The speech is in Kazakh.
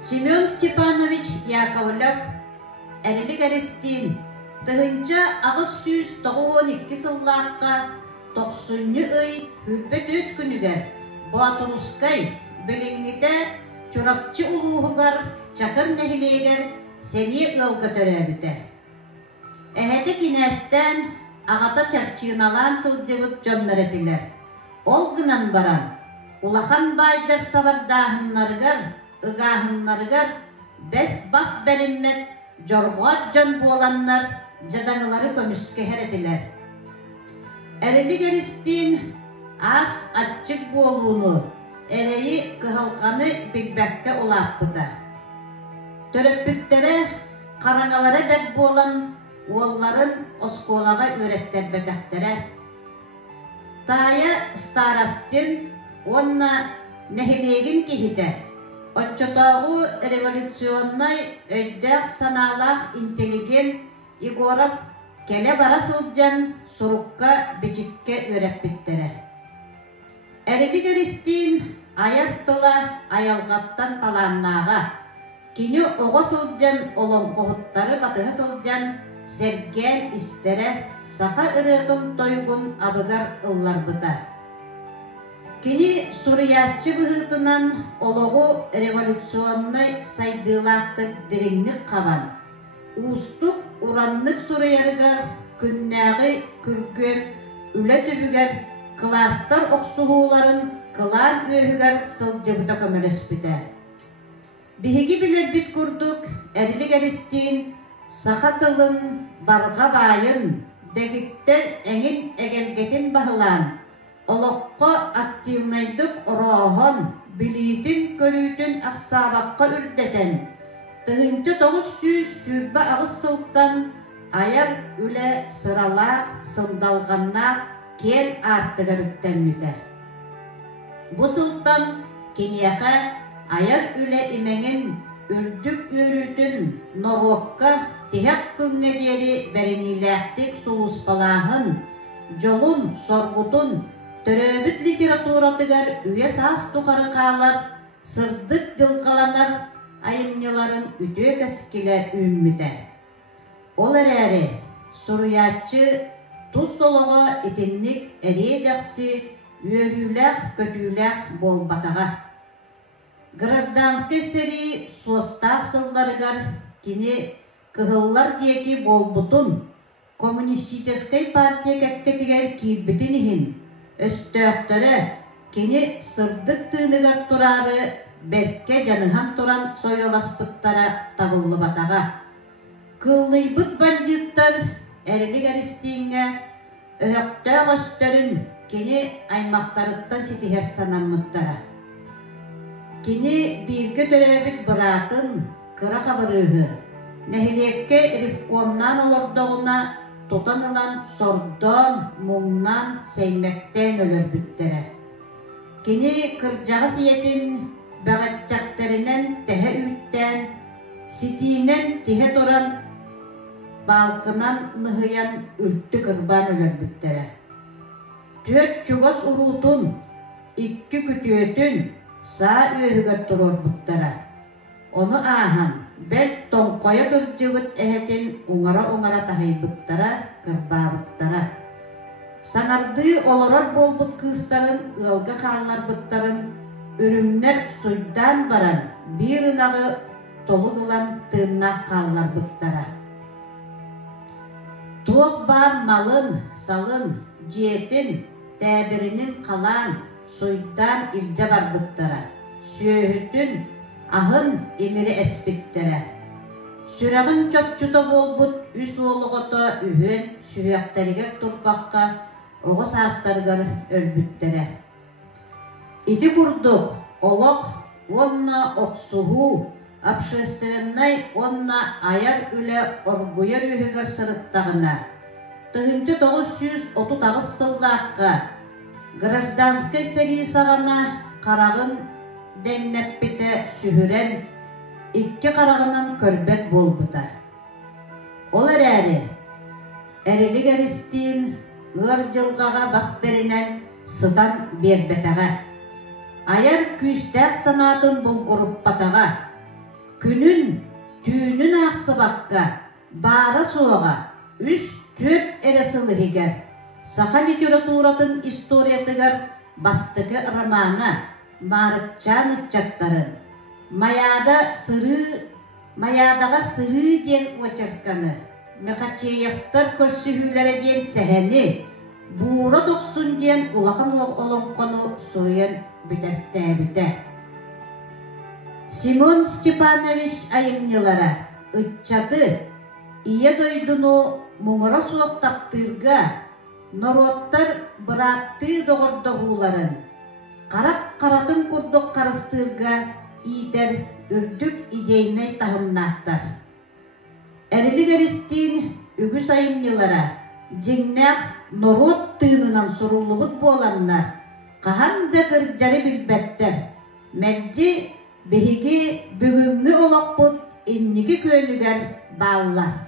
Семен Степанович Яковлев әрілік әрестен тығынча ағыз сүйіз 92 сыллаққа 90-ні үй хүлбет өт күнігер Батурускай біліңнеті чурапчы улуғығар чакыр нәхілегер сәне ылғы төрәбіті. Әхәті кинәстен ағата чарчыналан сылдығыт жонлар әтілер. Ол гынан баран, улахан байдар сабардағынларғар, ығағынларғар, бәс бас бәріммет жорғат жон боланлар жадаңылары көміске әрәтілер. Әрілік әрістен аз атчық болуыны, әрейі кығылғаны білбәкке олақпыда. Төрөппүттері қараңалары бәк болан, оларын осколаға өреттер бәтәқтері. Тая старастын онна нәхилегін кехіді. Отчотағу революционной өйдәқ саналақ интеллигент Егоров келе бара сылджан сурукка бичикке өреппиттері. Әрілік әрістен аяқтыла аялғаттан таланнаға, кені оғы сылджан олон қоғыттары батығы сылджан серген істері сақа ұрығын тойғын абыгар ыллар бұта. Кені суриятчы бұғытынан олығы революционной сайдылақтық діріңнік қабан. Устук ураннык сурыяргар, күннәғі күргөр, үлі түбігер, кластар оқсуғуларын кылан өйігер сылжыбыта көмелес біті. Бігі білер біт күрдік, әрілік әрістен сақатылын барға байын, дәгіттер әңін әгелгетін бағылан, олыққа активнайдық ұрағын, білейтін көрүйтін ақсабаққа үрдетен, Тығынчы 900 сүрбі ағыз сылттан аяр үлі сыралақ, сындалғанна кел артығыр үттәмеді. Бұ сылттан кенияқа аяр үлі имеңін үрдік өрүтін Норокка тихак күнге дері бәріниләқтік сұлыспалағын, жолын, сорғытын, төрөбіт литературатығар үйе саас тұқары қалар, сырдық жылқаланар, айыннеларын үтө кәскілі үмміді. Ол әрі сұруятчы тұз солыға етіннік әрейдәқсі үйөріләқ көтіләқ бол батаға. Гражданский сәрі состақ сылдарығар кені кығыллар декі бол бұтын коммунистическай партия кәккетігер кейбітін ехін өстөқтірі кені сырдық тыынығар тұрары Бәкке жаныхан туран сойоласпыттара табылы батаға. Кыллыйбыт бандиттар әрілік әрістейінге өйіқтәғ өстөрін кені аймақтарыттан сетихер санаммыттара. Кені бірге төрәбіт бұратын кыра қабырығы, нәхилекке рифкомнан олордоғына тотанылан сордон, мұңнан, сәймәктен өлір бүттері. Кені кыржағы сиетін Бәғатчақтарынан тәхе үттен, ситиінен тихе тұран, балқынан нығыян үлтті кырбан өлір бүттері. Төт чуғас ұғылтын, икки күтіөтін, саа өйігер тұрор бұттара. Оны ахан, бәл тоңқоя кыржығыт әхетін уңара тахай бұттара, кырба бұттара. Саңарды оларар бол бұт кыстарын, ылғы қарлар бұттарын, Үрімнер суйдан баран, бір ынағы толы қылан тыынна қаллар бұттара. Туық бар малын, салын, жетін, тәбірінің қалан, суйдан илже бар бұттара. Сүйөһүтін, ahın emiri espittere. Sürəğin çöpçüdə bolbut, üs oluğuta ühün, sürəqtərigər turpaqqa, oğu sastargar ölbüttere. İdi kurduq, oluq, onna oksuhu, общественной, onna ayar üle orguyar ühügər sırıttağına. 1930 сыллаққа гражданский серисағана қарағын дәннәппеті сүхірен икки қарағынан көрбет болбыта. Ол әрі, әрілік әрістен өр жылғаға басперінен сыдан бербетаға. Аяр күстәк санатын бұл ғұрып батаға. Күнün, tüünün ağsıbakka, bara soğağa, üç töt eresılıhiger, saha literaturatin istoriyatıgar bastıgı romana, marıkçan ıtçakların, mayadaga sırı diyen oçarkanı, mekaçeyeftar körsühülere diyen seheni, buğra doksun diyen ulakın olonkonu soruyan büdertte. Simon Stepanovich ayımnılara ıtçatı, iya doydunu muğra soğuk taktırga, norottar bıraktığı doğurda huların, karak karatın kurduk karыстırga, ider ürdük ideyine tahımnahtar. Erili geristin ügüs ayımnılara, cinnak norot tığınınan sorulubut bolanlar, kahan da gırcarı bilbetter, meddi behigi bugüngü olakbut inniki köylüger bağlar.